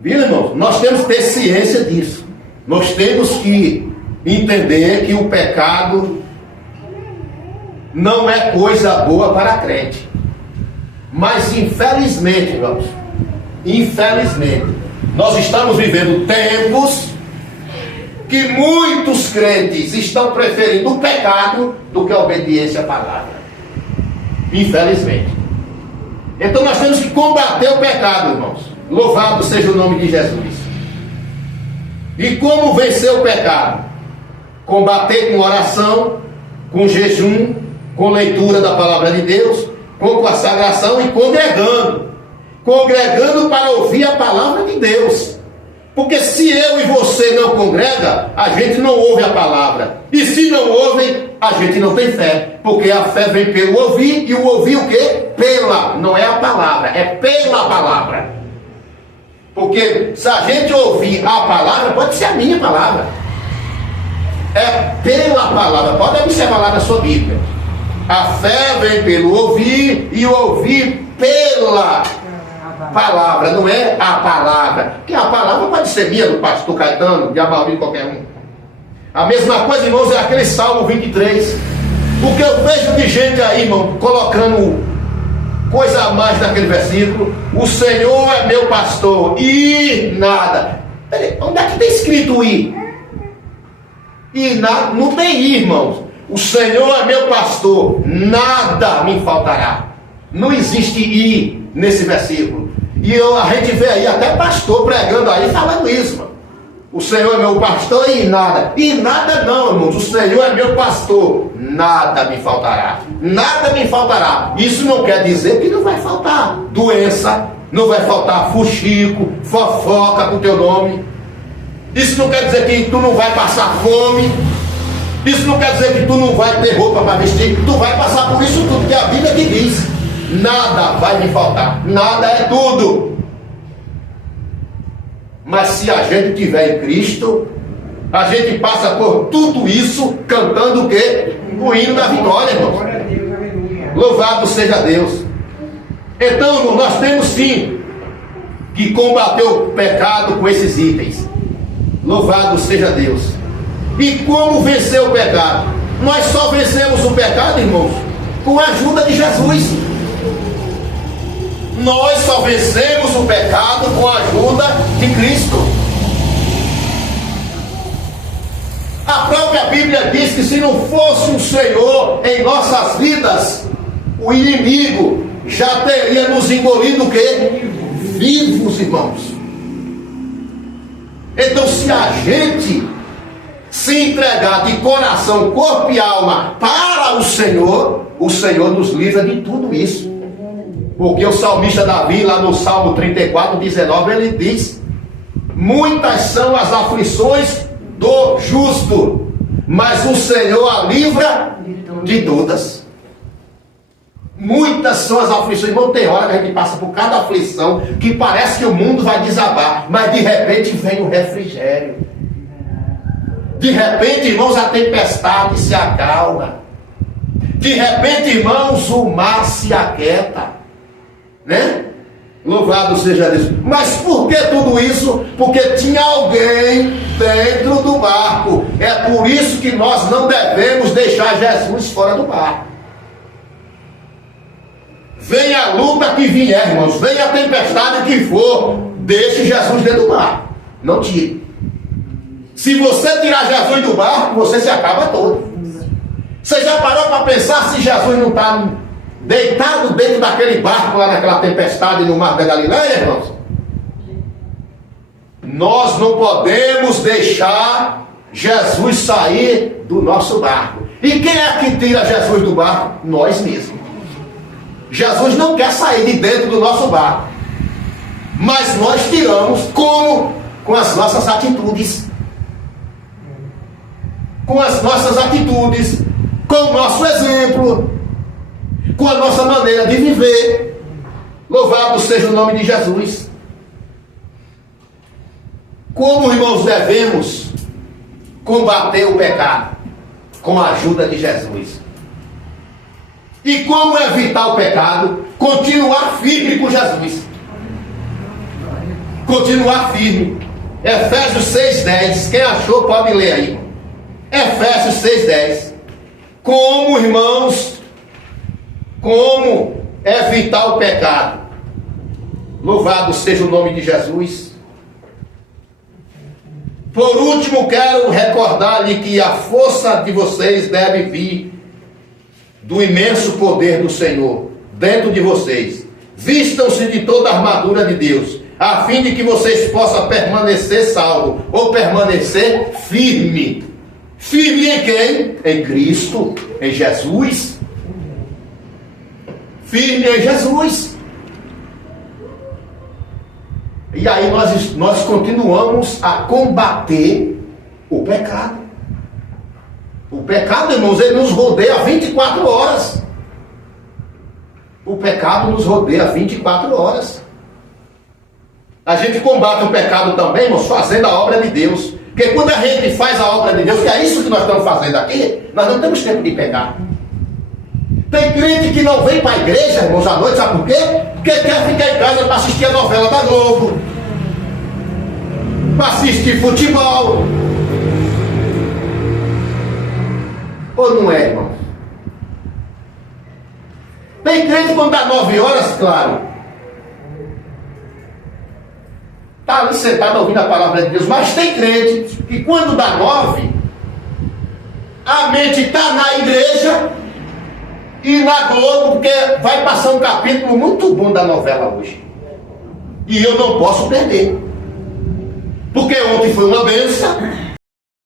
Viu, irmãos? Nós temos que ter ciência disso. Nós temos que entender que o pecado não é coisa boa para a crente. Mas infelizmente, irmãos, infelizmente, nós estamos vivendo tempos que muitos crentes estão preferindo o pecado do que a obediência à palavra. Infelizmente. Então nós temos que combater o pecado, irmãos. Louvado seja o nome de Jesus. E como vencer o pecado? Combater com oração, com jejum, com leitura da palavra de Deus, com consagração e congregando. Congregando para ouvir a palavra de Deus. Porque se eu e você não congrega, a gente não ouve a palavra. E se não ouvem, a gente não tem fé. Porque a fé vem pelo ouvir, e o ouvir o quê? Pela, não é a palavra, é pela palavra. Porque se a gente ouvir a palavra, pode ser a minha palavra. É pela palavra, pode observar lá na sua Bíblia. A fé vem pelo ouvir, e o ouvir pela palavra, não é a palavra. Porque a palavra pode ser minha, do pastor Caetano, de Amauri, qualquer um. A mesma coisa, irmãos, é aquele Salmo 23. Porque eu vejo de gente aí, irmão, colocando coisa a mais naquele versículo. O Senhor é meu pastor e nada. Peraí, onde é que está escrito i? E nada, não tem i, irmãos. O Senhor é meu pastor, nada me faltará. Não existe i nesse versículo. E a gente vê aí até pastor pregando aí, falando isso, mano. O Senhor é meu pastor e nada. E nada não, irmãos. O Senhor é meu pastor, nada me faltará. Nada me faltará. Isso não quer dizer que não vai faltar doença, não vai faltar fuxico, fofoca com o teu nome. Isso não quer dizer que tu não vai passar fome. Isso não quer dizer que tu não vai ter roupa para vestir. Tu vai passar por isso tudo, que a Bíblia que diz. Nada vai me faltar. Nada é tudo. Mas se a gente tiver em Cristo, a gente passa por tudo isso cantando o quê? O hino da vitória, irmãos. Louvado seja Deus. Então, irmão, nós temos sim que combater o pecado com esses itens. Louvado seja Deus. E como vencer o pecado? Nós só vencemos o pecado, irmãos, com a ajuda de Jesus. Nós só vencemos o pecado com a ajuda de Cristo. A própria Bíblia diz que se não fosse o Senhor em nossas vidas, o inimigo já teria nos engolido o quê? Vivos, irmãos. Então, se a gente se entregar de coração, corpo e alma para o Senhor nos livra de tudo isso. Porque o salmista Davi, lá no Salmo 34, 19, ele diz: muitas são as aflições do justo, mas o Senhor a livra de todas. Muitas são as aflições. Irmão, tem hora que a gente passa por cada aflição que parece que o mundo vai desabar, mas de repente vem o refrigério. De repente, irmãos, a tempestade se acalma. De repente, irmãos, o mar se aquieta. Né? Louvado seja Deus. Mas por que tudo isso? Porque tinha alguém dentro do barco. É por isso que nós não devemos deixar Jesus fora do barco. Venha a luta que vier, irmãos, venha a tempestade que for, deixe Jesus dentro do barco. Não tire. Se você tirar Jesus do barco, você se acaba todo. Você já parou para pensar se Jesus não está deitado dentro daquele barco lá naquela tempestade no mar da Galileia, irmãos? Nós não podemos deixar Jesus sair do nosso barco. E quem é que tira Jesus do barco? Nós mesmos. Jesus não quer sair de dentro do nosso barco, mas nós tiramos como? Com as nossas atitudes. Com as nossas atitudes, com o nosso exemplo, com a nossa maneira de viver. Louvado seja o nome de Jesus. Como, irmãos, devemos combater o pecado? Com a ajuda de Jesus. E como evitar o pecado? Continuar firme com Jesus. continuar firme. Efésios 6,10. Quem achou pode ler aí. Efésios 6,10. Como, irmãos, como evitar o pecado? Louvado seja o nome de Jesus. Por último, quero recordar-lhe que a força de vocês deve vir do imenso poder do Senhor dentro de vocês. Vistam-se de toda a armadura de Deus, a fim de que vocês possam permanecer salvo ou permanecer firme. Firme em quem? Em Cristo, em Jesus. Firme em Jesus. E aí nós continuamos a combater o pecado. O pecado, irmãos, ele nos rodeia 24 horas. O pecado nos rodeia 24 horas. A gente combate o pecado também, irmãos, fazendo a obra de Deus. Porque quando a gente faz a obra de Deus, que é isso que nós estamos fazendo aqui, nós não temos tempo de pecar. Tem crente que não vem para a igreja, irmãos, à noite, sabe por quê? Porque quer ficar em casa para assistir a novela da Globo, para assistir futebol. Ou não é, irmão? Tem crente quando dá 9 horas, claro, está ali sentado ouvindo a palavra de Deus. Mas tem crente que quando dá 9, a mente está na igreja e na Globo, porque vai passar um capítulo muito bom da novela hoje. E eu não posso perder. Porque ontem foi uma bênção,